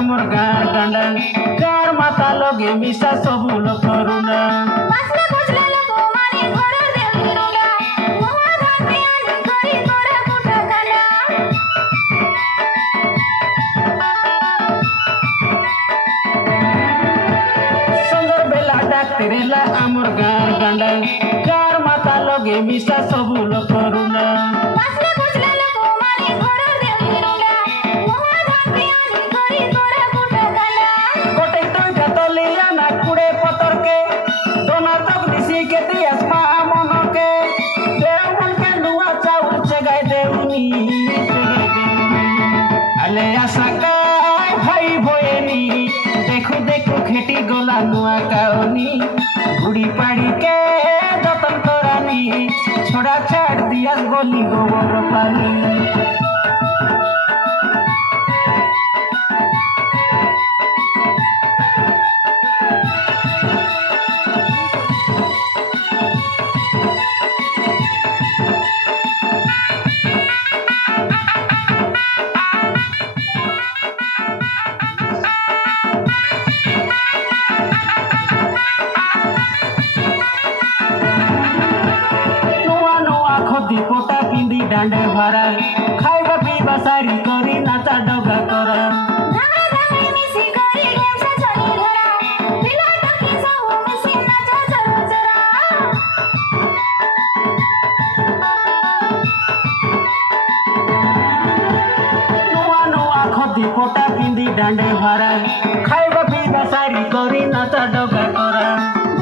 आमर गार गांडा गार माता लगे मिसा सबु लोग करुणा तेरेला आमर गार गांडा गार माता लगे मिसा सबु लोग करुणा गोटे टंका तलिया ना कुड़े पतर के दोना तक दिसी के दियास मा मन के देव मन के नुआ चाउर चगाई देउनी अले आशा काय भाई भोएनी देखो देखो खेती गोला नुआ काओनी गुड़ी पाड़ी के जतन करानी छोड़ा छाड़ दिया गोली गोबर पानी दीपोटा पिंदी डांडे भरा